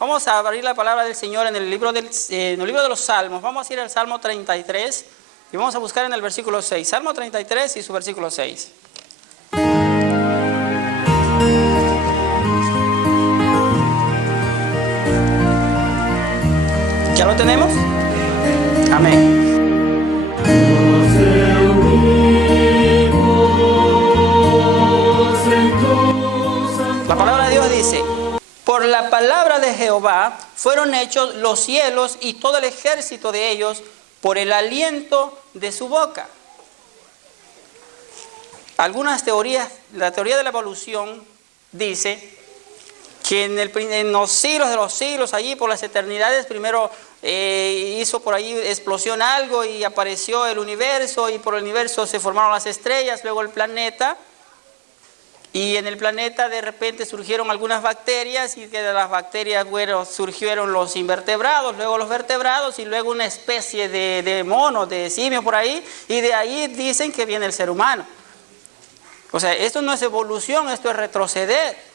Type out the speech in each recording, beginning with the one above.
Vamos a abrir la palabra del Señor en el libro de los Salmos. Vamos a ir al Salmo 33 y vamos a buscar en el versículo 6. Salmo 33 y su versículo 6. ¿Ya lo tenemos? Amén. La palabra de Dios dice: por la palabra de Jehová fueron hechos los cielos y todo el ejército de ellos, por el aliento de su boca. Algunas teorías, la teoría de la evolución dice que en los siglos de los siglos, allí por las eternidades, primero hizo por ahí explosión algo y apareció el universo, y por el universo se formaron las estrellas, luego el planeta. Y en el planeta de repente surgieron algunas bacterias, y que de las bacterias, bueno, surgieron los invertebrados, luego los vertebrados, y luego una especie de mono, de simio por ahí, y de ahí dicen que viene el ser humano. O sea, esto no es evolución, esto es retroceder.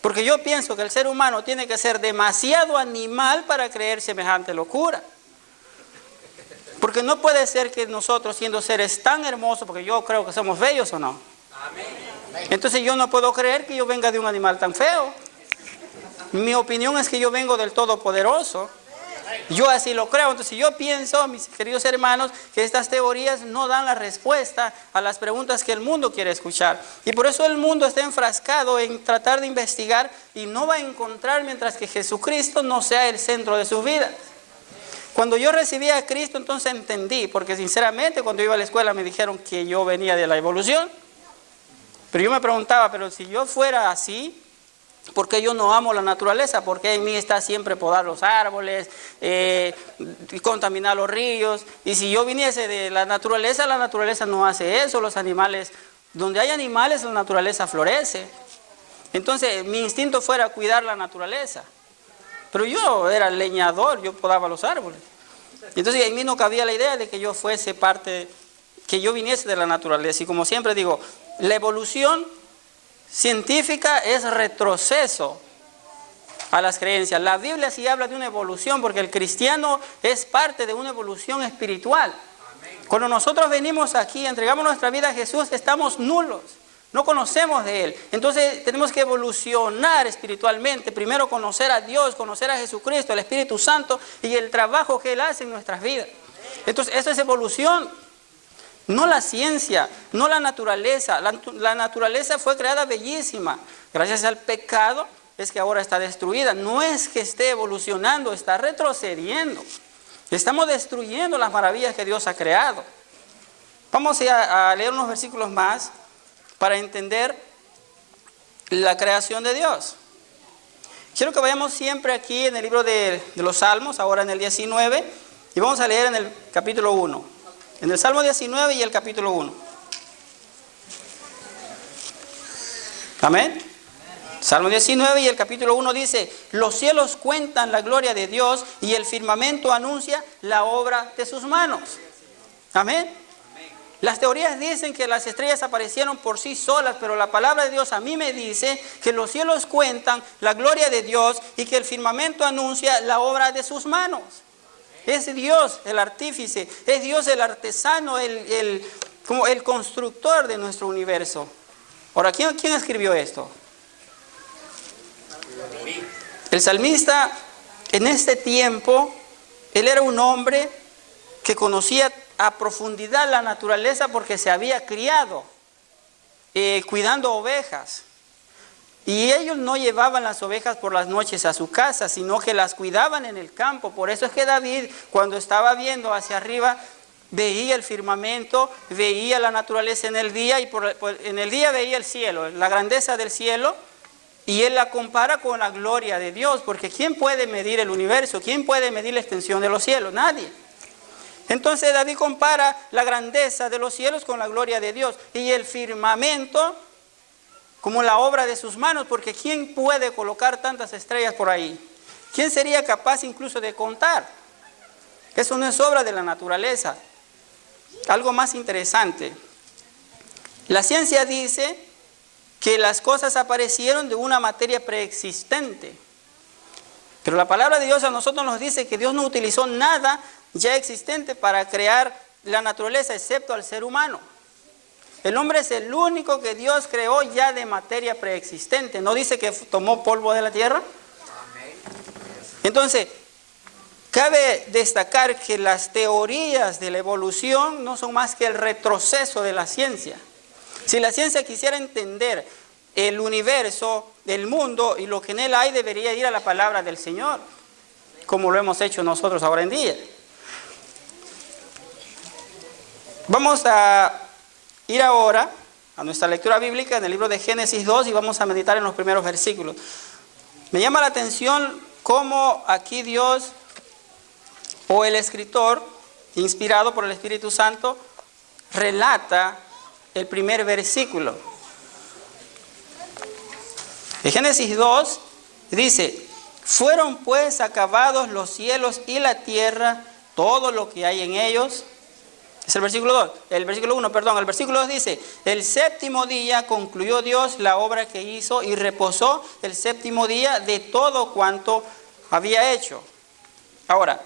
Porque yo pienso que el ser humano tiene que ser demasiado animal para creer semejante locura. Porque no puede ser que nosotros, siendo seres tan hermosos, porque yo creo que somos bellos o no. Amén. Entonces yo no puedo creer que yo venga de un animal tan feo. Mi opinión es que yo vengo del Todopoderoso. Yo así lo creo. Entonces yo pienso, mis queridos hermanos, que estas teorías no dan la respuesta a las preguntas que el mundo quiere escuchar. Y por eso el mundo está enfrascado en tratar de investigar, y no va a encontrar mientras que Jesucristo no sea el centro de su vida. Cuando yo recibí a Cristo, entonces entendí, porque sinceramente cuando iba a la escuela me dijeron que yo venía de la evolución. Pero yo me preguntaba, pero si yo fuera así, ¿por qué yo no amo la naturaleza? ¿Por qué en mí está siempre podar los árboles, contaminar los ríos? Y si yo viniese de la naturaleza no hace eso. Los animales, donde hay animales, la naturaleza florece. Entonces mi instinto fuera cuidar la naturaleza. Pero yo era leñador, yo podaba los árboles. Entonces en mí no cabía la idea de que yo fuese parte, que yo viniese de la naturaleza. Y como siempre digo, la evolución científica es retroceso a las creencias. La Biblia sí habla de una evolución, porque el cristiano es parte de una evolución espiritual. Cuando nosotros venimos aquí, entregamos nuestra vida a Jesús, estamos nulos, no conocemos de Él. Entonces tenemos que evolucionar espiritualmente. Primero conocer a Dios, conocer a Jesucristo, el Espíritu Santo y el trabajo que Él hace en nuestras vidas. Entonces eso es evolución. No la ciencia, no la naturaleza. La naturaleza fue creada bellísima. Gracias al pecado es que ahora está destruida. No es que esté evolucionando, está retrocediendo. Estamos destruyendo las maravillas que Dios ha creado. Vamos a leer unos versículos más para entender la creación de Dios. Quiero que vayamos siempre aquí en el libro de los Salmos, ahora en el 19, y vamos a leer en el capítulo 1. En el Salmo 19 y el capítulo 1. Amén. Salmo 19 y el capítulo 1 dice: los cielos cuentan la gloria de Dios, y el firmamento anuncia la obra de sus manos. Amén. Las teorías dicen que las estrellas aparecieron por sí solas, pero la palabra de Dios a mí me dice que los cielos cuentan la gloria de Dios y que el firmamento anuncia la obra de sus manos. Es Dios el artífice, es Dios el artesano, como el constructor de nuestro universo. Ahora, ¿quién escribió esto? El salmista, en este tiempo, él era un hombre que conocía a profundidad la naturaleza, porque se había criado cuidando ovejas. Y ellos no llevaban las ovejas por las noches a su casa, sino que las cuidaban en el campo. Por eso es que David, cuando estaba viendo hacia arriba, veía el firmamento, veía la naturaleza en el día, y en el día veía el cielo, la grandeza del cielo, y él la compara con la gloria de Dios, porque ¿quién puede medir el universo? ¿Quién puede medir la extensión de los cielos? Nadie. Entonces David compara la grandeza de los cielos con la gloria de Dios, y el firmamento como la obra de sus manos, porque ¿quién puede colocar tantas estrellas por ahí? ¿Quién sería capaz incluso de contar? Eso no es obra de la naturaleza. Algo más interesante. La ciencia dice que las cosas aparecieron de una materia preexistente. Pero la palabra de Dios a nosotros nos dice que Dios no utilizó nada ya existente para crear la naturaleza, excepto al ser humano. El hombre es el único que Dios creó ya de materia preexistente. ¿No dice que tomó polvo de la tierra? Entonces, cabe destacar que las teorías de la evolución no son más que el retroceso de la ciencia. Si la ciencia quisiera entender el universo, el mundo y lo que en él hay, debería ir a la palabra del Señor, como lo hemos hecho nosotros ahora en día. Vamos a ir ahora a nuestra lectura bíblica en el libro de Génesis 2 y vamos a meditar en los primeros versículos. Me llama la atención cómo aquí Dios o el escritor, inspirado por el Espíritu Santo, relata el primer versículo. En Génesis 2 dice: fueron pues acabados los cielos y la tierra, todo lo que hay en ellos. Es el versículo 2, el versículo 1, perdón. El versículo 2 dice: el séptimo día concluyó Dios la obra que hizo y reposó el séptimo día de todo cuanto había hecho. Ahora,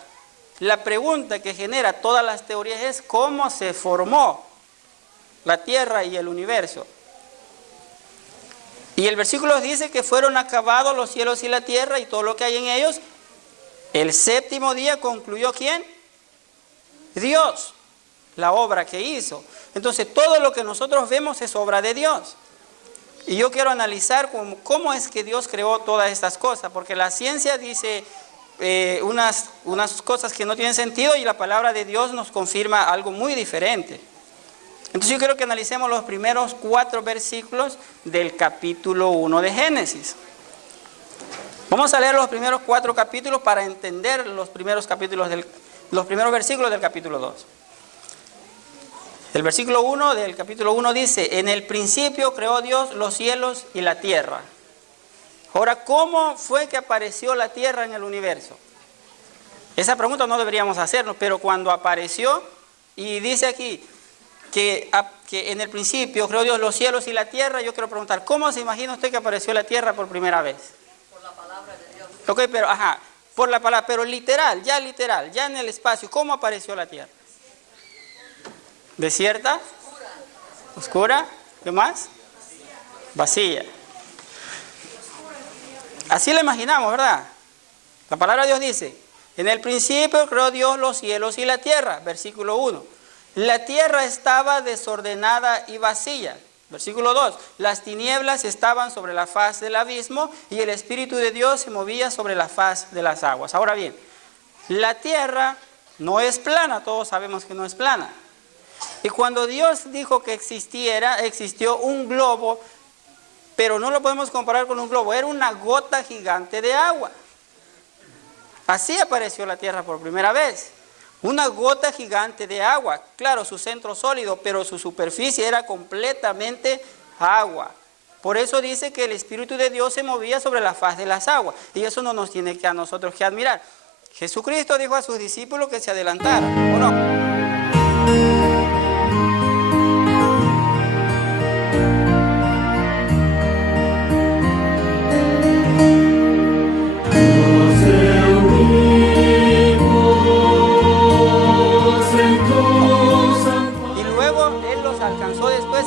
la pregunta que genera todas las teorías es: ¿cómo se formó la tierra y el universo? Y el versículo 2 dice que fueron acabados los cielos y la tierra y todo lo que hay en ellos. El séptimo día concluyó ¿quién? Dios, la obra que hizo. Entonces todo lo que nosotros vemos es obra de Dios. Y yo quiero analizar cómo es que Dios creó todas estas cosas, porque la ciencia dice unas cosas que no tienen sentido y la palabra de Dios nos confirma algo muy diferente. Entonces yo quiero que analicemos los primeros 4 versículos del capítulo 1 de Génesis. Vamos a leer los primeros 4 capítulos para entender los primeros versículos del capítulo 2. El versículo 1 del capítulo 1 dice: en el principio creó Dios los cielos y la tierra. Ahora, ¿cómo fue que apareció la tierra en el universo? Esa pregunta no deberíamos hacernos, pero cuando apareció, y dice aquí que en el principio creó Dios los cielos y la tierra, yo quiero preguntar, ¿cómo se imagina usted que apareció la tierra por primera vez? Por la palabra de Dios. Ok, pero por la palabra, pero literal, ya en el espacio, ¿cómo apareció la tierra? ¿Desierta? ¿Oscura? ¿Qué más? Vacía. Así la imaginamos, ¿verdad? La palabra de Dios dice: en el principio creó Dios los cielos y la tierra. Versículo 1. La tierra estaba desordenada y vacía. Versículo 2. Las tinieblas estaban sobre la faz del abismo y el Espíritu de Dios se movía sobre la faz de las aguas. Ahora bien, la tierra no es plana, todos sabemos que no es plana. Y cuando Dios dijo que existió un globo, pero no lo podemos comparar con un globo, era una gota gigante de agua. Así apareció la tierra por primera vez. Una gota gigante de agua, claro, su centro sólido, pero su superficie era completamente agua. Por eso dice que el Espíritu de Dios se movía sobre la faz de las aguas. Y eso no nos tiene que a nosotros que admirar. Jesucristo dijo a sus discípulos que se adelantaran, ¿o no?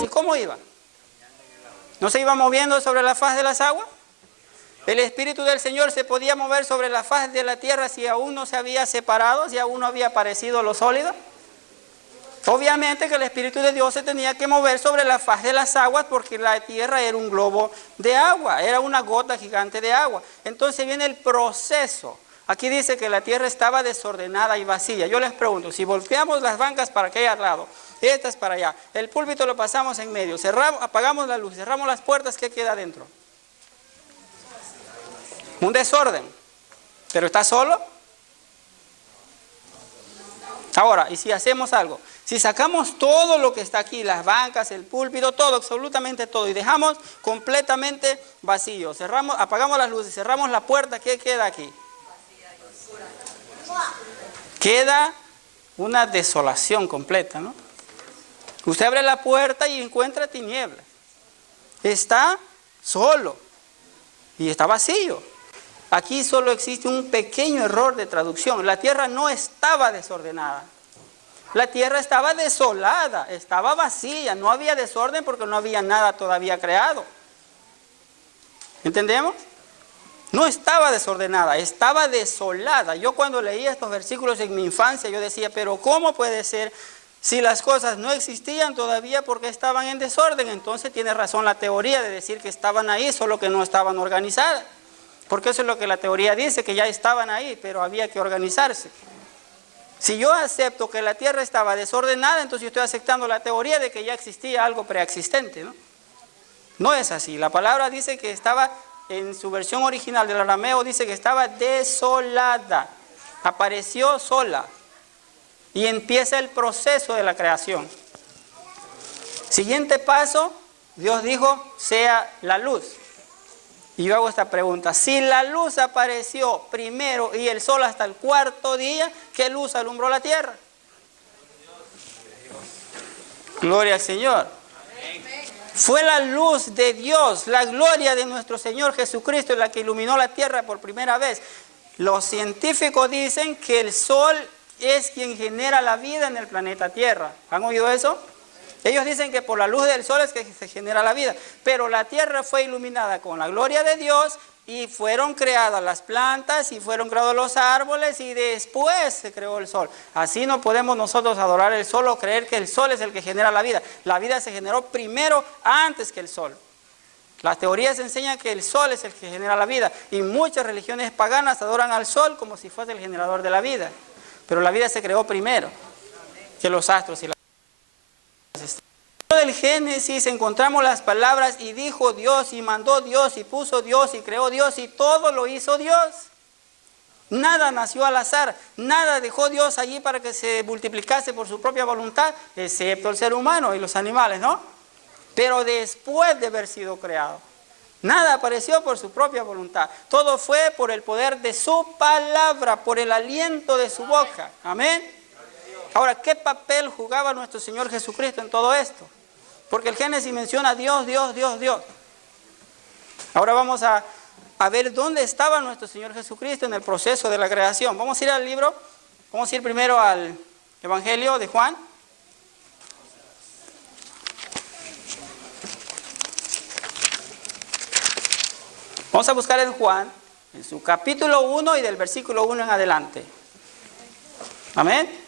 ¿Y cómo iba? ¿No se iba moviendo sobre la faz de las aguas? ¿El Espíritu del Señor se podía mover sobre la faz de la tierra si aún no se había separado, si aún no había aparecido lo sólido? Obviamente que el Espíritu de Dios se tenía que mover sobre la faz de las aguas porque la tierra era un globo de agua, era una gota gigante de agua. Entonces viene el proceso. Aquí dice que la tierra estaba desordenada y vacía. Yo les pregunto, si volteamos las bancas para aquel lado, estas para allá, el púlpito lo pasamos en medio, apagamos la luz, cerramos las puertas, ¿qué queda adentro? Un desorden. ¿Pero está solo? Ahora, ¿y si hacemos algo? Si sacamos todo lo que está aquí, las bancas, el púlpito, todo, absolutamente todo, y dejamos completamente vacío, apagamos las luces, cerramos la puerta, ¿qué queda aquí? Queda una desolación completa, ¿no? Usted abre la puerta y encuentra tinieblas. Está solo y está vacío. Aquí solo existe un pequeño error de traducción. La tierra no estaba desordenada. La tierra estaba desolada, estaba vacía, no había desorden porque no había nada todavía creado. ¿Entendemos? No estaba desordenada, estaba desolada. Yo cuando leía estos versículos en mi infancia, yo decía, pero ¿cómo puede ser si las cosas no existían todavía porque estaban en desorden? Entonces tiene razón la teoría de decir que estaban ahí, solo que no estaban organizadas. Porque eso es lo que la teoría dice, que ya estaban ahí, pero había que organizarse. Si yo acepto que la tierra estaba desordenada, entonces yo estoy aceptando la teoría de que ya existía algo preexistente, ¿no? No es así. La palabra dice que estaba, en su versión original del arameo, dice que estaba desolada. Apareció sola. Y empieza el proceso de la creación. Siguiente paso, Dios dijo, sea la luz. Y yo hago esta pregunta, si la luz apareció primero y el sol hasta el cuarto día, ¿qué luz alumbró la tierra? Gloria al Señor. Fue la luz de Dios, la gloria de nuestro Señor Jesucristo la que iluminó la tierra por primera vez. Los científicos dicen que el sol es quien genera la vida en el planeta Tierra. ¿Han oído eso? Ellos dicen que por la luz del sol es que se genera la vida, pero la tierra fue iluminada con la gloria de Dios y fueron creadas las plantas y fueron creados los árboles y después se creó el sol. Así no podemos nosotros adorar el sol o creer que el sol es el que genera la vida. La vida se generó primero antes que el sol. Las teorías enseñan que el sol es el que genera la vida y muchas religiones paganas adoran al sol como si fuese el generador de la vida. Pero la vida se creó primero que los astros y las estrellas. En el Génesis encontramos las palabras y dijo Dios y mandó Dios y puso Dios y creó Dios y todo lo hizo Dios. Nada nació al azar, nada dejó Dios allí para que se multiplicase por su propia voluntad, excepto el ser humano y los animales, ¿no? Pero después de haber sido creado, nada apareció por su propia voluntad. Todo fue por el poder de su palabra, por el aliento de su boca. Amén. Ahora, ¿qué papel jugaba nuestro Señor Jesucristo en todo esto? Porque el Génesis menciona Dios, Dios, Dios, Dios. Ahora vamos a ver dónde estaba nuestro Señor Jesucristo en el proceso de la creación. Vamos a ir al libro, vamos a ir primero al Evangelio de Juan. Vamos a buscar en Juan, en su capítulo 1 y del versículo 1 en adelante. Amén.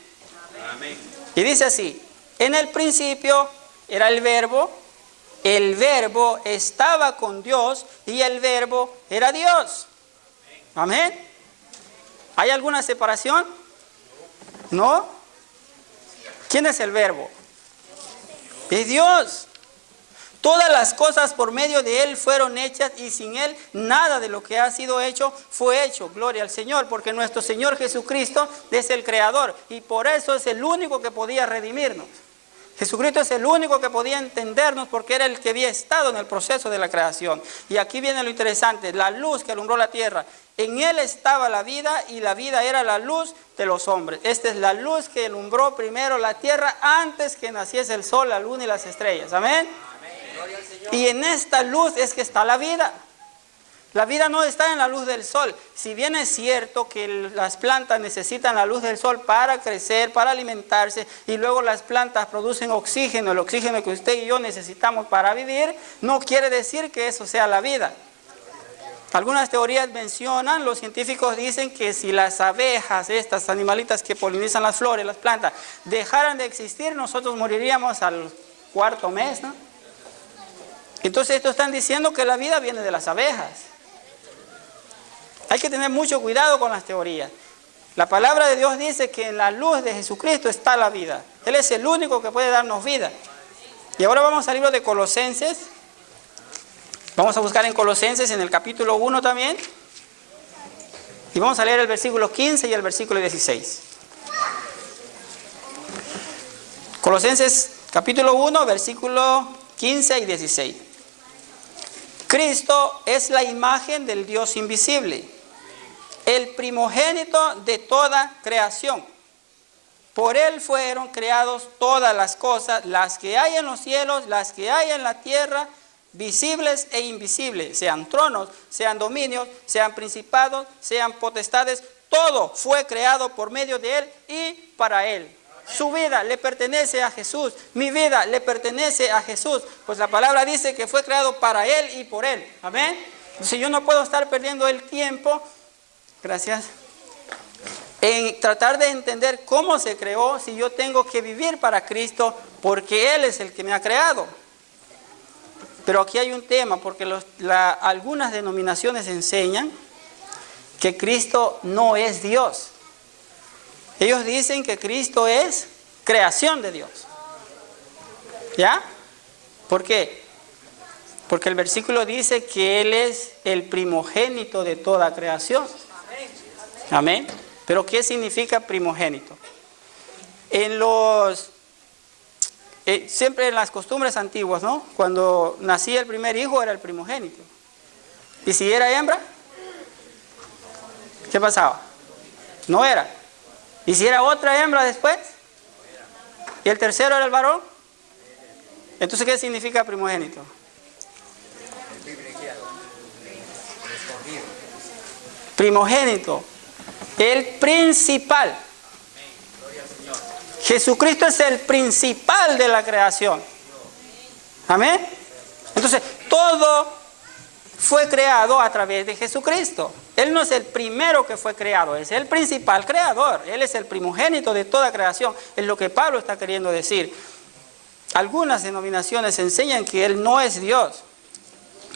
Amén. Y dice así, en el principio era el verbo estaba con Dios y el verbo era Dios. Amén. ¿Hay alguna separación? ¿No? ¿Quién es el verbo? Es Dios. Todas las cosas por medio de Él fueron hechas y sin Él nada de lo que ha sido hecho fue hecho. Gloria al Señor, porque nuestro Señor Jesucristo es el Creador y por eso es el único que podía redimirnos. Jesucristo es el único que podía entendernos porque era el que había estado en el proceso de la creación. Y aquí viene lo interesante, la luz que alumbró la tierra. En Él estaba la vida y la vida era la luz de los hombres. Esta es la luz que alumbró primero la tierra antes que naciese el sol, la luna y las estrellas. Amén. Y en esta luz es que está la vida. La vida no está en la luz del sol. Si bien es cierto que las plantas necesitan la luz del sol para crecer, para alimentarse, y luego las plantas producen oxígeno, el oxígeno que usted y yo necesitamos para vivir, no quiere decir que eso sea la vida. Algunas teorías mencionan, los científicos dicen que si las abejas, estas animalitas que polinizan las flores, las plantas, dejaran de existir, nosotros moriríamos al cuarto mes, ¿no? Entonces estos están diciendo que la vida viene de las abejas. Hay que tener mucho cuidado con las teorías. La palabra de Dios dice que en la luz de Jesucristo está la vida. Él es el único que puede darnos vida. Y ahora vamos al libro de Colosenses. Vamos a buscar en Colosenses en el capítulo 1 también. Y vamos a leer el versículo 15 y el versículo 16. Colosenses capítulo 1, versículo 15 y 16. Cristo es la imagen del Dios invisible, el primogénito de toda creación. Por Él fueron creados todas las cosas, las que hay en los cielos, las que hay en la tierra, visibles e invisibles, sean tronos, sean dominios, sean principados, sean potestades, todo fue creado por medio de Él y para Él. Su vida le pertenece a Jesús, mi vida le pertenece a Jesús, pues la palabra dice que fue creado para Él y por Él. Amén. Si yo no puedo estar perdiendo el tiempo, gracias, en tratar de entender cómo se creó, si yo tengo que vivir para Cristo, porque Él es el que me ha creado. Pero aquí hay un tema, porque algunas denominaciones enseñan que Cristo no es Dios. Ellos dicen que Cristo es creación de Dios. ¿Ya? ¿Por qué? Porque el versículo dice que Él es el primogénito de toda creación. Amén. Pero ¿qué significa primogénito? Siempre en las costumbres antiguas, ¿no? Cuando nacía el primer hijo era el primogénito. ¿Y si era hembra? ¿Qué pasaba? No era. ¿Y si era otra hembra después? ¿Y el tercero era el varón? Entonces, ¿qué significa primogénito? Primogénito, el principal. Jesucristo es el principal de la creación. Amén. Entonces, todo fue creado a través de Jesucristo. Él no es el primero que fue creado, es el principal creador. Él es el primogénito de toda creación. Es lo que Pablo está queriendo decir. Algunas denominaciones enseñan que Él no es Dios.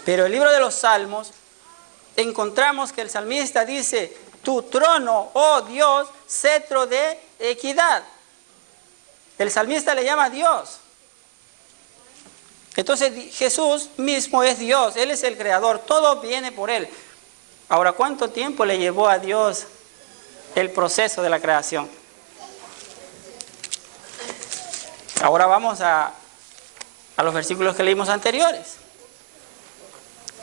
Pero el libro de los Salmos, encontramos que el salmista dice: tu trono, oh Dios, cetro de equidad. El salmista le llama Dios. Entonces Jesús mismo es Dios, Él es el creador, todo viene por Él. Ahora, ¿cuánto tiempo le llevó a Dios el proceso de la creación? Ahora vamos a los versículos que leímos anteriores.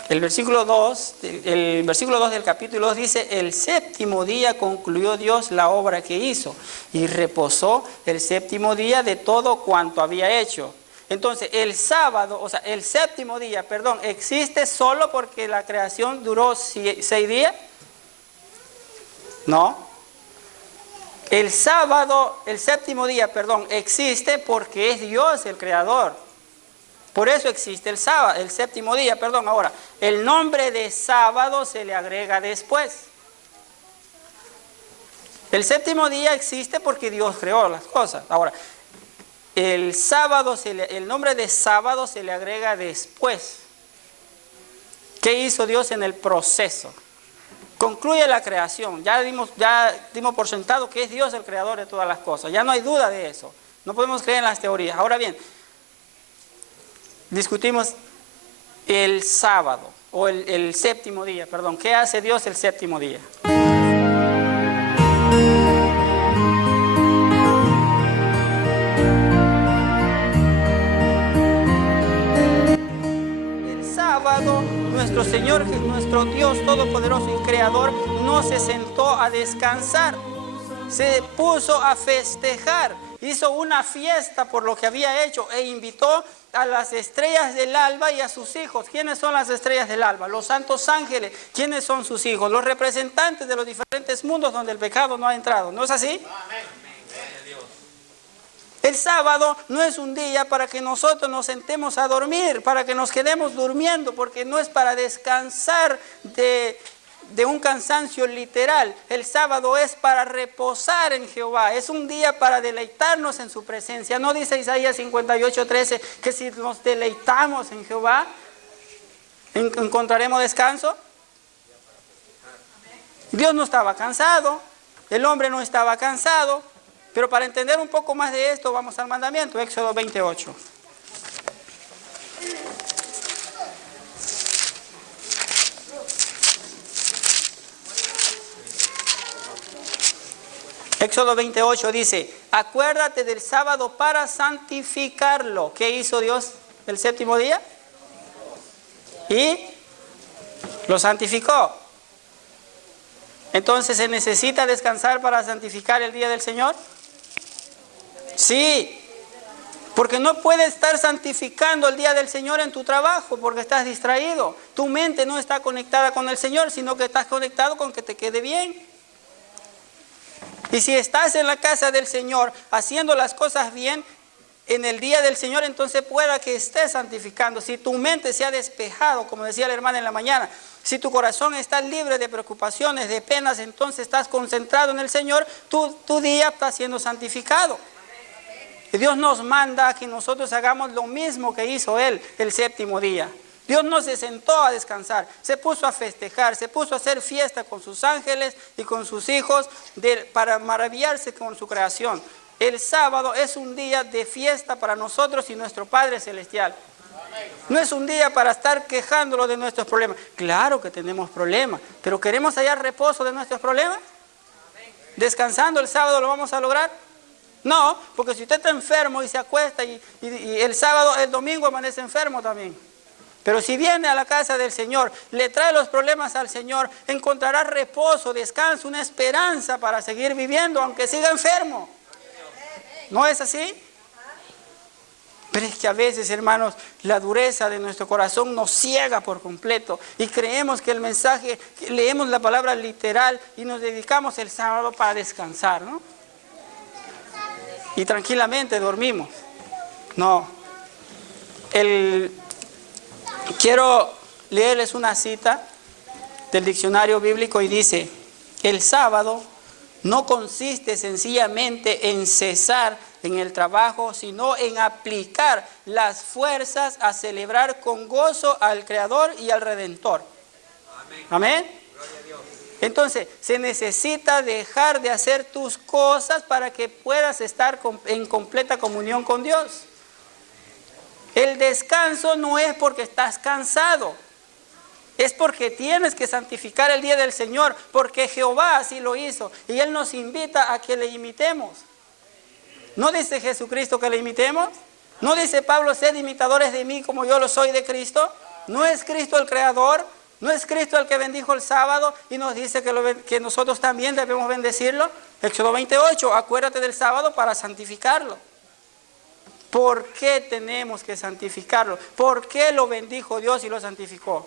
El versículo 2 del capítulo 2 dice: el séptimo día concluyó Dios la obra que hizo y reposó el séptimo día de todo cuanto había hecho. Entonces el séptimo día, ¿existe solo porque la creación duró 6 días? No. El séptimo día, existe porque es Dios el creador. Por eso existe el sábado, el séptimo día, Ahora, el nombre de sábado se le agrega después. El séptimo día existe porque Dios creó las cosas. Ahora, el nombre de sábado se le agrega después. ¿Qué hizo Dios en el proceso? Concluye la creación. Ya dimos por sentado que es Dios el creador de todas las cosas. Ya no hay duda de eso. No podemos creer en las teorías. Ahora bien, discutimos el sábado, o el séptimo día, ¿Qué hace Dios el séptimo día? El sábado, nuestro Señor, nuestro Dios Todopoderoso y Creador, no se sentó a descansar, se puso a festejar. Hizo una fiesta por lo que había hecho e invitó a las estrellas del alba y a sus hijos. ¿Quiénes son las estrellas del alba? Los santos ángeles. ¿Quiénes son sus hijos? Los representantes de los diferentes mundos donde el pecado no ha entrado. ¿No es así? El sábado no es un día para que nosotros nos sentemos a dormir, para que nos quedemos durmiendo, porque no es para descansar de un cansancio literal. El sábado es para reposar en Jehová. Es un día para deleitarnos en su presencia. ¿No dice Isaías 58:13 que si nos deleitamos en Jehová encontraremos descanso? Dios no estaba cansado, el hombre no estaba cansado. Pero para entender un poco más de esto, vamos al mandamiento, Éxodo 28. Éxodo 28 dice: acuérdate del sábado para santificarlo. ¿Qué hizo Dios el séptimo día? Y lo santificó. Entonces, ¿se necesita descansar para santificar el día del Señor? Sí. Porque no puedes estar santificando el día del Señor en tu trabajo porque estás distraído. Tu mente no está conectada con el Señor, sino que estás conectado con que te quede bien. Y si estás en la casa del Señor haciendo las cosas bien en el día del Señor, entonces pueda que estés santificando. Si tu mente se ha despejado, como decía la hermana en la mañana, si tu corazón está libre de preocupaciones, de penas, entonces estás concentrado en el Señor, tu día está siendo santificado. Y Dios nos manda a que nosotros hagamos lo mismo que hizo Él el séptimo día. Dios no se sentó a descansar, se puso a festejar, se puso a hacer fiesta con sus ángeles y con sus hijos para maravillarse con su creación. El sábado es un día de fiesta para nosotros y nuestro Padre Celestial. No es un día para estar quejándonos de nuestros problemas. Claro que tenemos problemas, pero ¿queremos hallar reposo de nuestros problemas? ¿Descansando el sábado lo vamos a lograr? No, porque si usted está enfermo y se acuesta y el domingo amanece enfermo también. Pero si viene a la casa del Señor, le trae los problemas al Señor, encontrará reposo, descanso, una esperanza para seguir viviendo, aunque siga enfermo. ¿No es así? Pero es que a veces, hermanos, la dureza de nuestro corazón nos ciega por completo y creemos que el mensaje, leemos la palabra literal y nos dedicamos el sábado para descansar, ¿no? Y tranquilamente dormimos. No. Quiero leerles una cita del diccionario bíblico y dice: el sábado no consiste sencillamente en cesar en el trabajo, sino en aplicar las fuerzas a celebrar con gozo al Creador y al Redentor. Amén. Entonces, se necesita dejar de hacer tus cosas para que puedas estar en completa comunión con Dios. El descanso no es porque estás cansado, es porque tienes que santificar el día del Señor, porque Jehová así lo hizo y Él nos invita a que le imitemos. ¿No dice Jesucristo que le imitemos? ¿No dice Pablo, sed imitadores de mí como yo lo soy de Cristo? ¿No es Cristo el Creador? ¿No es Cristo el que bendijo el sábado y nos dice que nosotros también debemos bendecirlo? Éxodo 28, acuérdate del sábado para santificarlo. ¿Por qué tenemos que santificarlo? ¿Por qué lo bendijo Dios y lo santificó?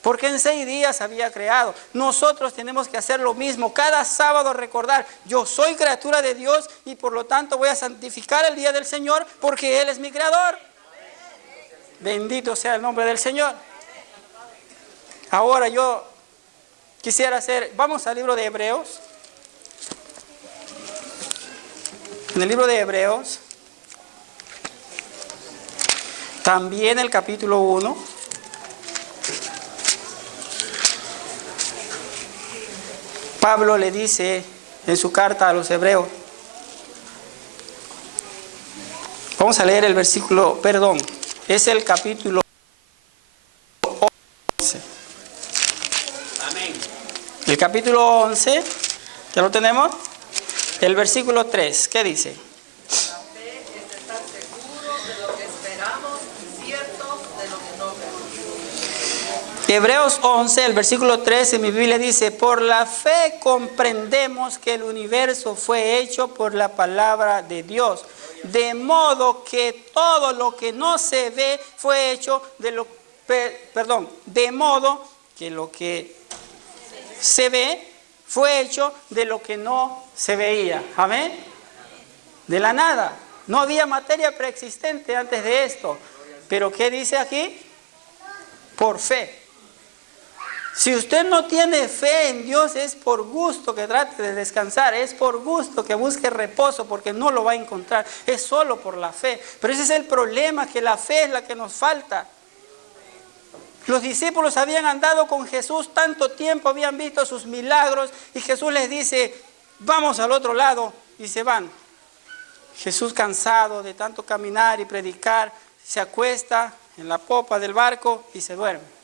Porque en 6 días había creado. Nosotros tenemos que hacer lo mismo. Cada sábado recordar, yo soy criatura de Dios y por lo tanto voy a santificar el día del Señor porque Él es mi creador. Bendito sea el nombre del Señor. Ahora yo quisiera vamos al libro de Hebreos. En el libro de Hebreos, también el capítulo 1. Pablo le dice en su carta a los hebreos, vamos a leer el versículo, es el capítulo 11. Amén. El capítulo 11, ¿ya lo tenemos? El versículo 3, ¿qué dice? La fe es estar seguro de lo que esperamos y cierto de lo que no vemos. Hebreos 11, el versículo 3 en mi Biblia dice: por la fe comprendemos que el universo fue hecho por la palabra de Dios, de modo que todo lo que no se ve fue hecho de modo que lo que se ve fue hecho de lo que no se veía. Amén. De la nada. No había materia preexistente antes de esto. Pero ¿qué dice aquí? Por fe. Si usted no tiene fe en Dios, es por gusto que trate de descansar, es por gusto que busque reposo, porque no lo va a encontrar, es solo por la fe. Pero ese es el problema, que la fe es la que nos falta. Los discípulos habían andado con Jesús tanto tiempo, habían visto sus milagros, y Jesús les dice, vamos al otro lado, y se van. Jesús, cansado de tanto caminar y predicar, se acuesta en la popa del barco y se duerme.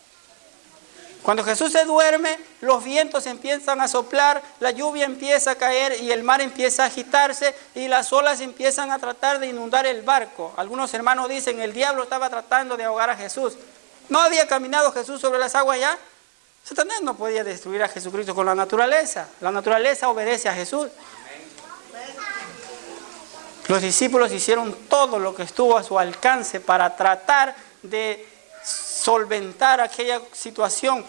Cuando Jesús se duerme, los vientos empiezan a soplar, la lluvia empieza a caer y el mar empieza a agitarse y las olas empiezan a tratar de inundar el barco. Algunos hermanos dicen, el diablo estaba tratando de ahogar a Jesús. ¿No había caminado Jesús sobre las aguas ya? Satanás no podía destruir a Jesucristo con la naturaleza. La naturaleza obedece a Jesús. Los discípulos hicieron todo lo que estuvo a su alcance para tratar de solventar aquella situación.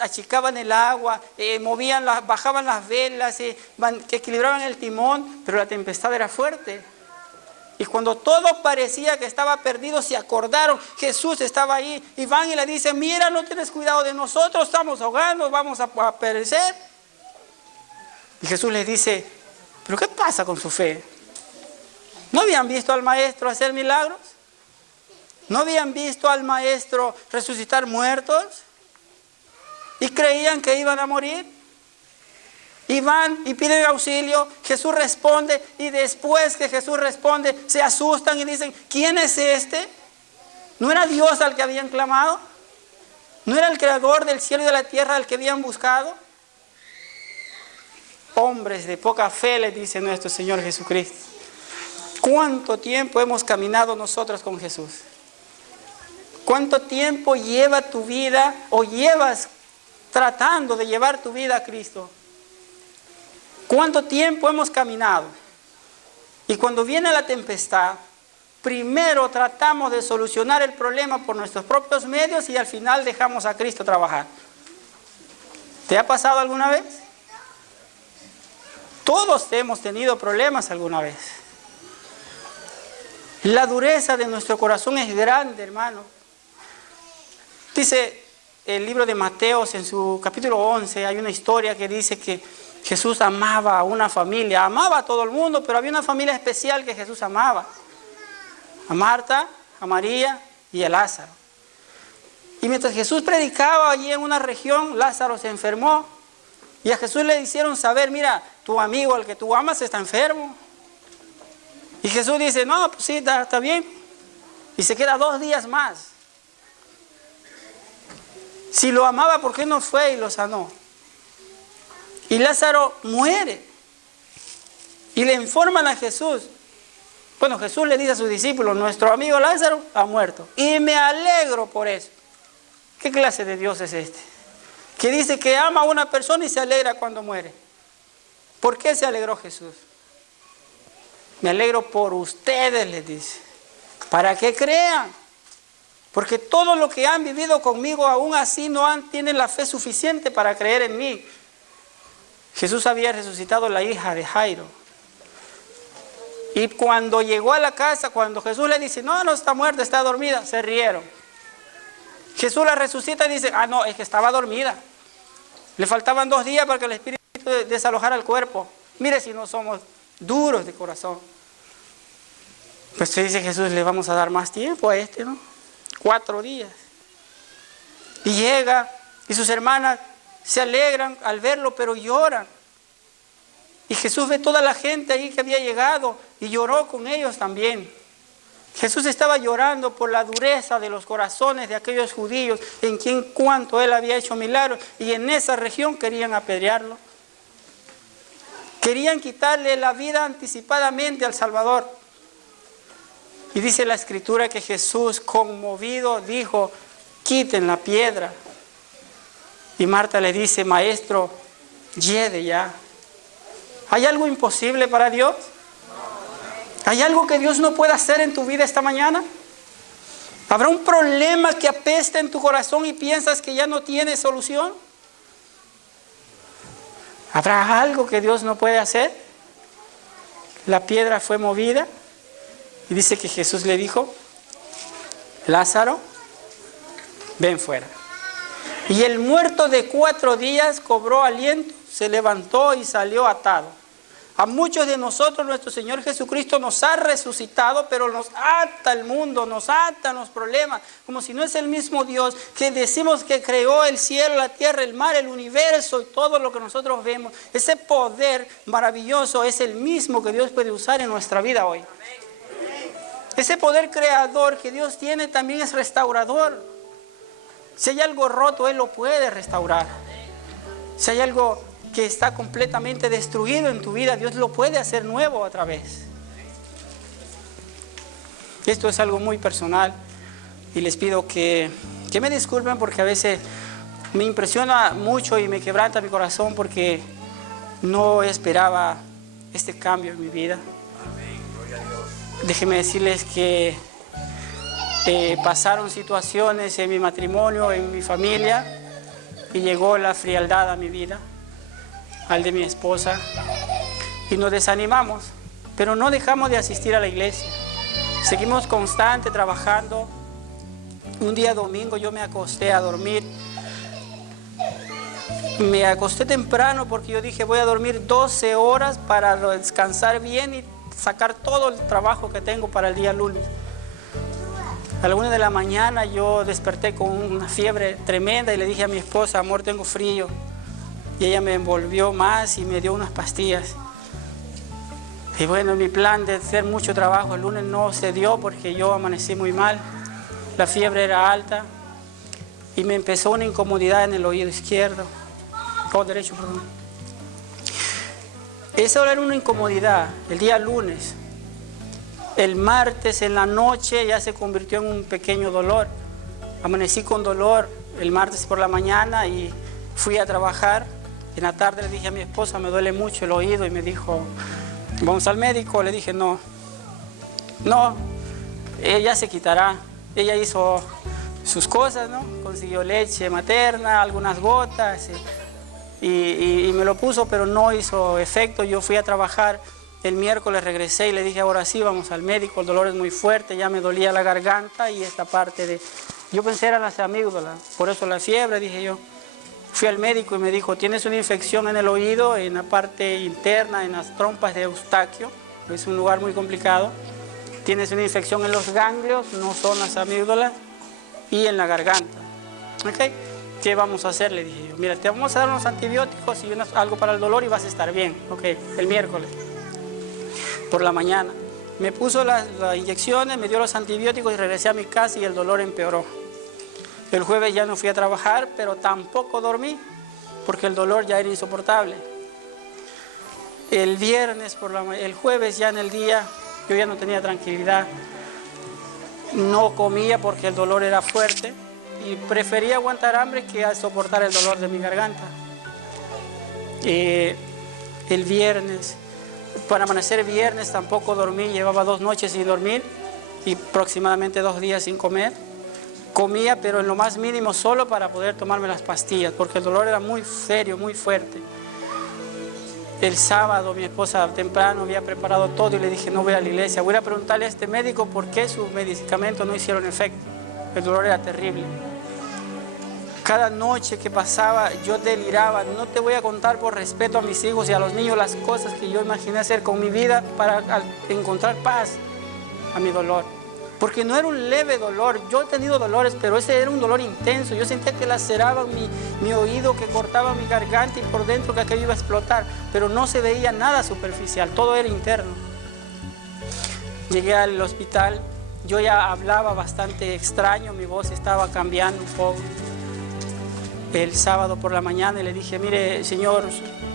Achicaban el agua, bajaban las velas, que equilibraban el timón, pero la tempestad era fuerte. Y cuando todo parecía que estaba perdido, se acordaron, Jesús estaba ahí, y van y le dicen, mira, no tienes cuidado de nosotros, estamos ahogando, vamos a perecer. Y Jesús les dice, ¿pero qué pasa con su fe? ¿No habían visto al Maestro hacer milagros? ¿No habían visto al Maestro resucitar muertos? ¿Y creían que iban a morir? Y van y piden auxilio, Jesús responde, y después que Jesús responde, se asustan y dicen, ¿quién es este? ¿No era Dios al que habían clamado? ¿No era el creador del cielo y de la tierra al que habían buscado? Hombres de poca fe, les dice nuestro Señor Jesucristo. ¿Cuánto tiempo hemos caminado nosotros con Jesús? ¿Cuánto tiempo lleva tu vida o llevas tratando de llevar tu vida a Cristo? ¿Cuánto tiempo hemos caminado? Y cuando viene la tempestad, primero tratamos de solucionar el problema por nuestros propios medios y al final dejamos a Cristo trabajar. ¿Te ha pasado alguna vez? Todos hemos tenido problemas alguna vez. La dureza de nuestro corazón es grande, hermano. Dice el libro de Mateos en su capítulo 11, hay una historia que dice que Jesús amaba a una familia, amaba a todo el mundo, pero había una familia especial que Jesús amaba. A Marta, a María y a Lázaro. Y mientras Jesús predicaba allí en una región, Lázaro se enfermó. Y a Jesús le hicieron saber, mira, tu amigo, al que tú amas, está enfermo. Y Jesús dice, no, pues sí, está bien. Y se queda 2 días más. Si lo amaba, ¿por qué no fue y lo sanó? Y Lázaro muere. Y le informan a Jesús. Bueno, Jesús le dice a sus discípulos, nuestro amigo Lázaro ha muerto. Y me alegro por eso. ¿Qué clase de Dios es este? Que dice que ama a una persona y se alegra cuando muere. ¿Por qué se alegró Jesús? Me alegro por ustedes, les dice, para que crean. Porque todo lo que han vivido conmigo, aún así tienen la fe suficiente para creer en mí. Jesús había resucitado a la hija de Jairo. Y cuando llegó a la casa, cuando Jesús le dice, no está muerta, está dormida, se rieron. Jesús la resucita y dice, no, es que estaba dormida. Le faltaban 2 días para que el Espíritu desalojara el cuerpo. Mire si no somos duros de corazón. Pues se dice Jesús, le vamos a dar más tiempo a ¿no? 4 días. Y llega, y sus hermanas se alegran al verlo, pero lloran. Y Jesús ve toda la gente ahí que había llegado y lloró con ellos también. Jesús estaba llorando por la dureza de los corazones de aquellos judíos en cuanto él había hecho milagros, y en esa región querían apedrearlo. Querían quitarle la vida anticipadamente al Salvador. Y dice la Escritura que Jesús, conmovido, dijo, quiten la piedra. Y Marta le dice, Maestro, llegue ya. ¿Hay algo imposible para Dios? ¿Hay algo que Dios no pueda hacer en tu vida esta mañana? ¿Habrá un problema que apesta en tu corazón y piensas que ya no tiene solución? ¿Habrá algo que Dios no puede hacer? La piedra fue movida y dice que Jesús le dijo, Lázaro, ven fuera. Y el muerto de 4 días cobró aliento, se levantó y salió atado. A muchos de nosotros nuestro Señor Jesucristo nos ha resucitado, pero nos ata el mundo, nos atan los problemas, como si no es el mismo Dios que decimos que creó el cielo, la tierra, el mar, el universo y todo lo que nosotros vemos. Ese poder maravilloso es el mismo que Dios puede usar en nuestra vida hoy. Ese poder creador que Dios tiene también es restaurador. Si hay algo roto, Él lo puede restaurar. Si hay algo que está completamente destruido en tu vida, Dios lo puede hacer nuevo otra vez. Esto es algo muy personal y les pido que me disculpen porque a veces me impresiona mucho y me quebranta mi corazón porque no esperaba este cambio en mi vida. Déjenme decirles que pasaron situaciones en mi matrimonio, en mi familia, y llegó la frialdad a mi vida, al de mi esposa, y nos desanimamos, pero no dejamos de asistir a la iglesia. Seguimos constante trabajando. Un día domingo yo me acosté a dormir. Me acosté temprano porque yo dije voy a dormir 12 horas para descansar bien y sacar todo el trabajo que tengo para el día lunes. A la 1 de la mañana yo desperté con una fiebre tremenda y le dije a mi esposa, amor, tengo frío. Y ella me envolvió más y me dio unas pastillas. Y bueno, mi plan de hacer mucho trabajo el lunes no se dio porque yo amanecí muy mal. La fiebre era alta y me empezó una incomodidad en el oído izquierdo. Derecho, perdón. Esa era una incomodidad el día lunes. El martes en la noche ya se convirtió en un pequeño dolor. Amanecí con dolor el martes por la mañana y fui a trabajar. En la tarde le dije a mi esposa, me duele mucho el oído, y me dijo, ¿vamos al médico? Le dije, no, ella se quitará. Ella hizo sus cosas, ¿no? Consiguió leche materna, algunas gotas, y me lo puso, pero no hizo efecto. Yo fui a trabajar el miércoles, regresé y le dije, ahora sí, vamos al médico, el dolor es muy fuerte, ya me dolía la garganta y esta parte de... Yo pensé eran las amígdalas, por eso la fiebre, dije yo. Fui al médico y me dijo, tienes una infección en el oído, en la parte interna, en las trompas de Eustaquio, es un lugar muy complicado. Tienes una infección en los ganglios, no son las amígdalas, y en la garganta. ¿Ok? ¿Qué vamos a hacer? Le dije yo, mira, te vamos a dar unos antibióticos y algo para el dolor y vas a estar bien. Ok, el miércoles, por la mañana. Me puso las inyecciones, me dio los antibióticos y regresé a mi casa y el dolor empeoró. El jueves ya no fui a trabajar, pero tampoco dormí, porque el dolor ya era insoportable. El jueves ya en el día, yo ya no tenía tranquilidad. No comía porque el dolor era fuerte y prefería aguantar hambre que soportar el dolor de mi garganta. El viernes, para amanecer viernes tampoco dormí, llevaba 2 noches sin dormir y aproximadamente 2 días sin comer. Comía, pero en lo más mínimo, solo para poder tomarme las pastillas, porque el dolor era muy serio, muy fuerte. El sábado mi esposa temprano había preparado todo y le dije, no voy a la iglesia, voy a preguntarle a este médico por qué sus medicamentos no hicieron efecto. El dolor era terrible. Cada noche que pasaba yo deliraba. No te voy a contar, por respeto a mis hijos y a los niños, las cosas que yo imaginé hacer con mi vida para encontrar paz a mi dolor. Porque no era un leve dolor. Yo he tenido dolores, pero ese era un dolor intenso. Yo sentía que laceraba mi oído, que cortaba mi garganta y por dentro que aquello iba a explotar. Pero no se veía nada superficial, todo era interno. Llegué al hospital, yo ya hablaba bastante extraño, mi voz estaba cambiando un poco. El sábado por la mañana le dije, mire señor,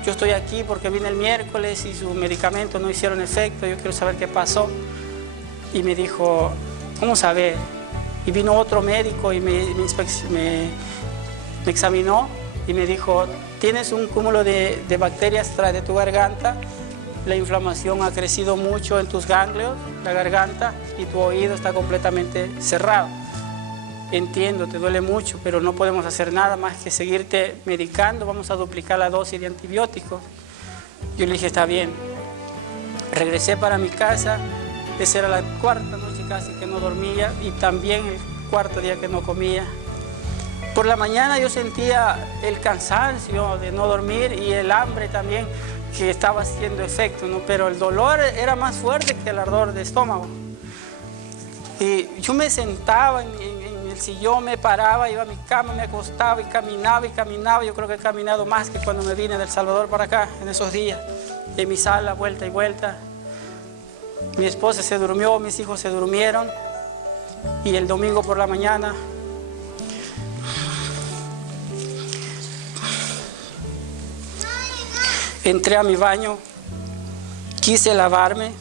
yo estoy aquí porque vine el miércoles y sus medicamentos no hicieron efecto, yo quiero saber qué pasó. Y me dijo, vamos a ver. Y vino otro médico y me examinó y me dijo, tienes un cúmulo de bacterias tras de tu garganta, la inflamación ha crecido mucho en tus ganglios, la garganta, y tu oído está completamente cerrado. Entiendo, te duele mucho, pero no podemos hacer nada más que seguirte medicando, vamos a duplicar la dosis de antibióticos. Yo le dije, está bien. Regresé para mi casa. Esa era la 4ª noche casi que no dormía y también el 4º día que no comía. Por la mañana yo sentía el cansancio de no dormir y el hambre también que estaba haciendo efecto, ¿no? Pero el dolor era más fuerte que el ardor de estómago. Y yo me sentaba en el sillón, me paraba, iba a mi cama, me acostaba y caminaba y caminaba. Yo creo que he caminado más que cuando me vine de El Salvador para acá en esos días. En mi sala, vuelta y vuelta. Mi esposa se durmió, mis hijos se durmieron y el domingo por la mañana entré a mi baño, quise lavarme,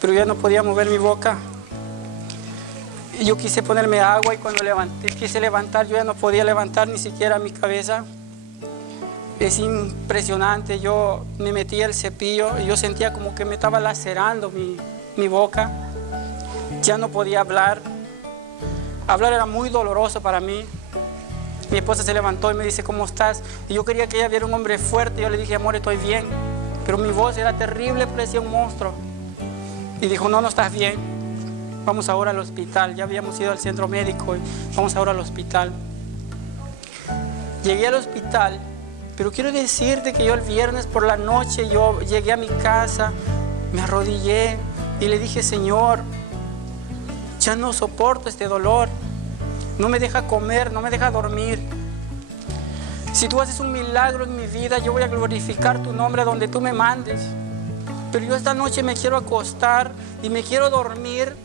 pero ya no podía mover mi boca. Yo quise ponerme agua y cuando quise levantar, yo ya no podía levantar ni siquiera mi cabeza. Es impresionante, yo me metía el cepillo y yo sentía como que me estaba lacerando mi boca. Ya no podía hablar. Hablar era muy doloroso para mí. Mi esposa se levantó y me dice, ¿cómo estás? Y yo quería que ella viera un hombre fuerte. Yo le dije, amor, estoy bien. Pero mi voz era terrible, parecía un monstruo. Y dijo, no estás bien. Vamos ahora al hospital. Ya habíamos ido al centro médico y vamos ahora al hospital. Llegué al hospital, pero quiero decirte que yo el viernes por la noche, yo llegué a mi casa, me arrodillé y le dije, Señor, ya no soporto este dolor. No me deja comer, no me deja dormir. Si tú haces un milagro en mi vida, yo voy a glorificar tu nombre donde tú me mandes. Pero yo esta noche me quiero acostar y me quiero dormir.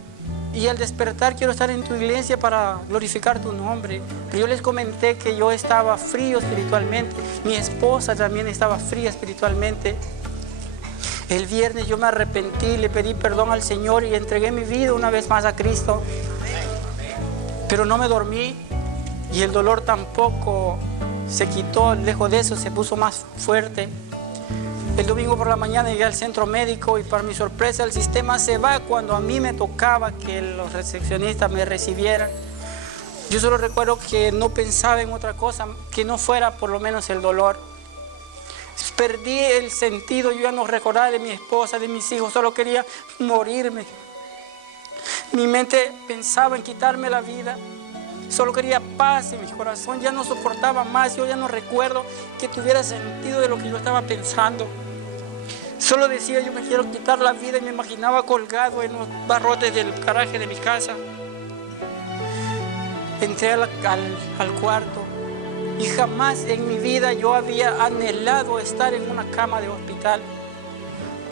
Y al despertar quiero estar en tu iglesia para glorificar tu nombre. Pero yo les comenté que yo estaba frío espiritualmente. Mi esposa también estaba fría espiritualmente. El viernes yo me arrepentí, le pedí perdón al Señor y entregué mi vida una vez más a Cristo. Pero no me dormí y el dolor tampoco se quitó. Lejos de eso, se puso más fuerte. El domingo por la mañana llegué al centro médico y para mi sorpresa el sistema se va cuando a mí me tocaba que los recepcionistas me recibieran. Yo solo recuerdo que no pensaba en otra cosa que no fuera por lo menos el dolor. Perdí el sentido, yo ya no recordaba de mi esposa, de mis hijos, solo quería morirme. Mi mente pensaba en quitarme la vida. Solo quería paz en mi corazón, ya no soportaba más. Yo ya no recuerdo que tuviera sentido de lo que yo estaba pensando. Solo decía, yo me quiero quitar la vida y me imaginaba colgado en los barrotes del garaje de mi casa. Entré al cuarto y jamás en mi vida yo había anhelado estar en una cama de hospital.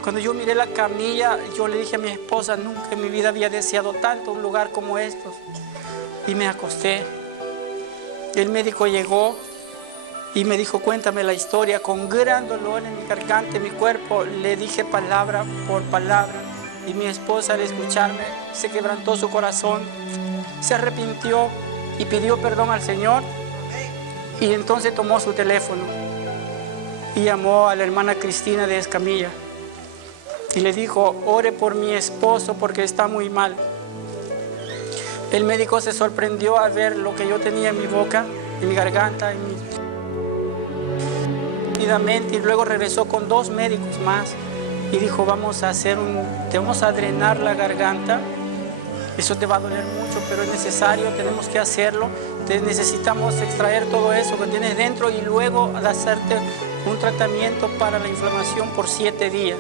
Cuando yo miré la camilla, yo le dije a mi esposa, nunca en mi vida había deseado tanto un lugar como estos. Y me acosté. El médico llegó y me dijo, cuéntame la historia. Con gran dolor en mi garganta, en mi cuerpo, le dije palabra por palabra. Y mi esposa, al escucharme, se quebrantó su corazón, se arrepintió y pidió perdón al Señor. Y entonces tomó su teléfono y llamó a la hermana Cristina de Escamilla. Y le dijo, ore por mi esposo porque está muy mal. El médico se sorprendió al ver lo que yo tenía en mi boca, en mi garganta, y luego regresó con 2 médicos más y dijo, te vamos a drenar la garganta. Eso te va a doler mucho, pero es necesario, tenemos que hacerlo. Necesitamos extraer todo eso que tienes dentro y luego hacerte un tratamiento para la inflamación por 7 días.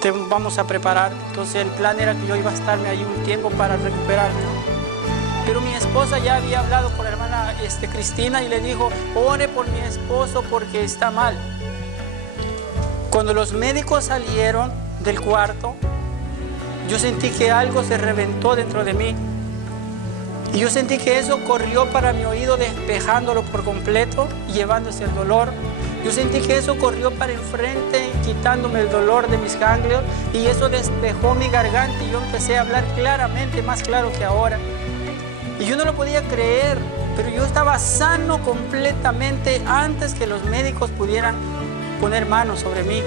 Te vamos a preparar. Entonces el plan era que yo iba a estarme ahí un tiempo para recuperarme. Pero mi esposa ya había hablado con la hermana Cristina y le dijo, ore por mi esposo porque está mal. Cuando los médicos salieron del cuarto, yo sentí que algo se reventó dentro de mí. Y yo sentí que eso corrió para mi oído, despejándolo por completo, llevándose el dolor. Yo sentí que eso corrió para enfrente, quitándome el dolor de mis ganglios, y eso despejó mi garganta y yo empecé a hablar claramente, más claro que ahora. Y yo no lo podía creer, pero yo estaba sano completamente antes que los médicos pudieran poner manos sobre mí.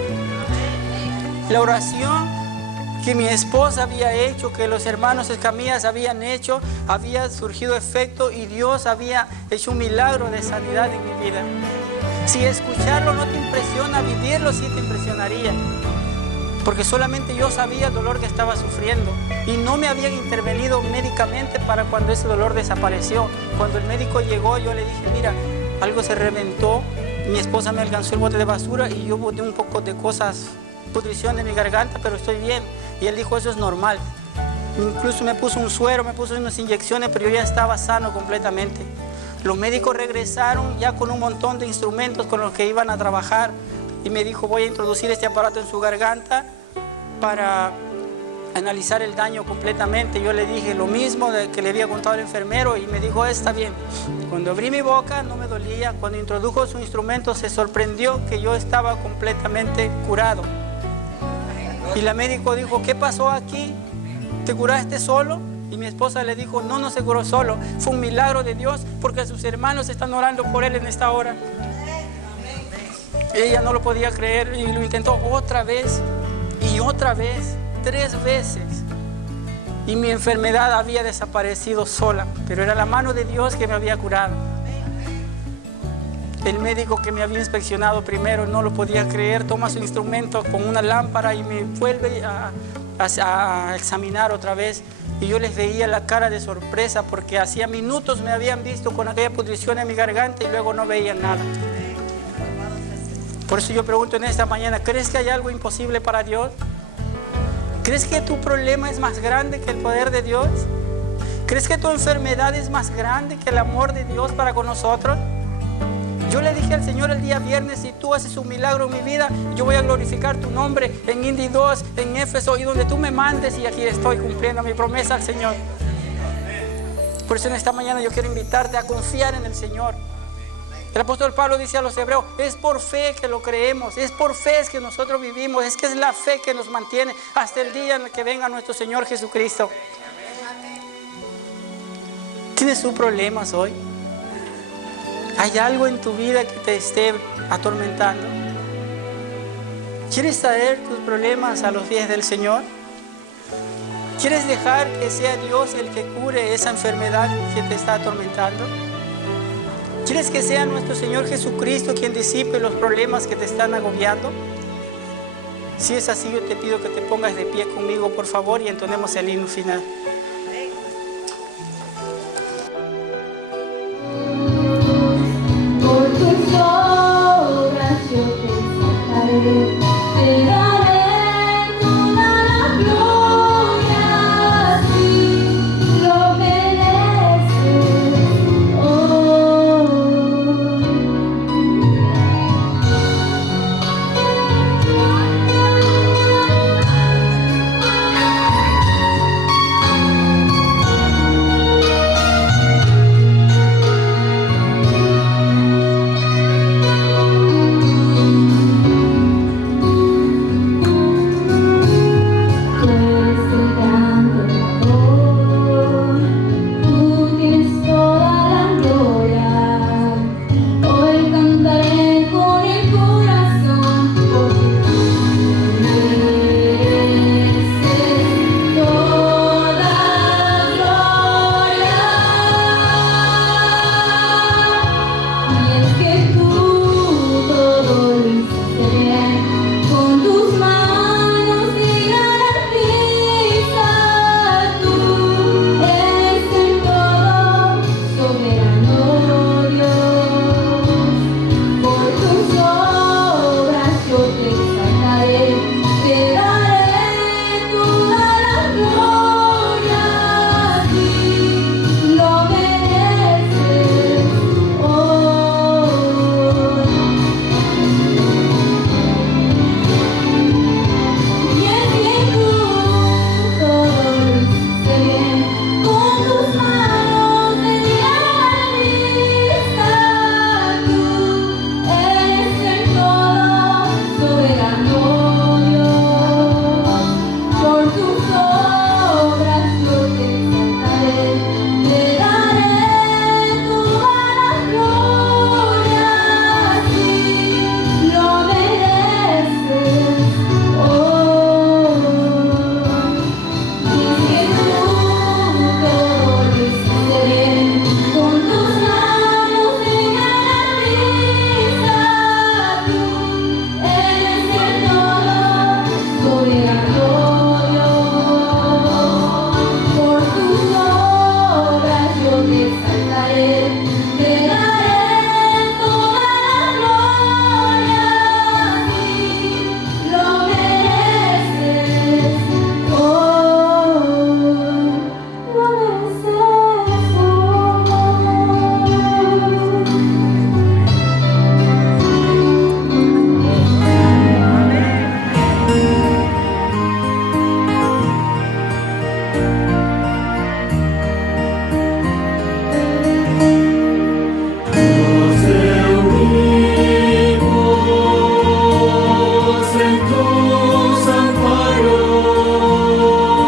La oración que mi esposa había hecho, que los hermanos Escamillas habían hecho, había surgido efecto y Dios había hecho un milagro de sanidad en mi vida. Si escucharlo no te impresiona, vivirlo sí te impresionaría. Porque solamente yo sabía el dolor que estaba sufriendo y no me habían intervenido médicamente para cuando ese dolor desapareció. Cuando el médico llegó, yo le dije, mira, algo se reventó, mi esposa me alcanzó el bote de basura y yo boté un poco de cosas, pudrición en mi garganta, pero estoy bien. Y él dijo, eso es normal. Incluso me puso un suero, me puso unas inyecciones, pero yo ya estaba sano completamente. Los médicos regresaron ya con un montón de instrumentos con los que iban a trabajar y me dijo, voy a introducir este aparato en su garganta para analizar el daño completamente. Yo le dije lo mismo que le había contado al enfermero y me dijo, está bien. Cuando abrí mi boca no me dolía, cuando introdujo su instrumento se sorprendió que yo estaba completamente curado. Y la médico dijo, ¿qué pasó aquí? ¿Te curaste solo? Y mi esposa le dijo, no se curó solo, fue un milagro de Dios porque sus hermanos están orando por él en esta hora. Ella no lo podía creer y lo intentó otra vez y otra vez, 3 veces. y mi enfermedad había desaparecido sola, pero era la mano de Dios que me había curado. El médico que me había inspeccionado primero no lo podía creer, toma su instrumento con una lámpara y me vuelve a examinar otra vez. Y yo les veía la cara de sorpresa porque hacía minutos me habían visto con aquella pudrición en mi garganta y luego no veían nada. Por eso yo pregunto en esta mañana, ¿crees que hay algo imposible para Dios? ¿Crees que tu problema es más grande que el poder de Dios? ¿Crees que tu enfermedad es más grande que el amor de Dios para con nosotros? Yo le dije al Señor el día viernes, si tú haces un milagro en mi vida, yo voy a glorificar tu nombre en Indy 2, en Éfeso y donde tú me mandes, y aquí estoy cumpliendo mi promesa al Señor. Por eso en esta mañana yo quiero invitarte a confiar en el Señor. El apóstol Pablo dice a los hebreos, es por fe que lo creemos, es por fe es que nosotros vivimos, es que es la fe que nos mantiene hasta el día en el que venga nuestro Señor Jesucristo. ¿Tienes tus problemas hoy? ¿Hay algo en tu vida que te esté atormentando? ¿Quieres traer tus problemas a los pies del Señor? ¿Quieres dejar que sea Dios el que cure esa enfermedad que te está atormentando? ¿Quieres que sea nuestro Señor Jesucristo quien disipe los problemas que te están agobiando? Si es así, yo te pido que te pongas de pie conmigo, por favor, y entonemos el himno final. Por tus obras yo te sacaré.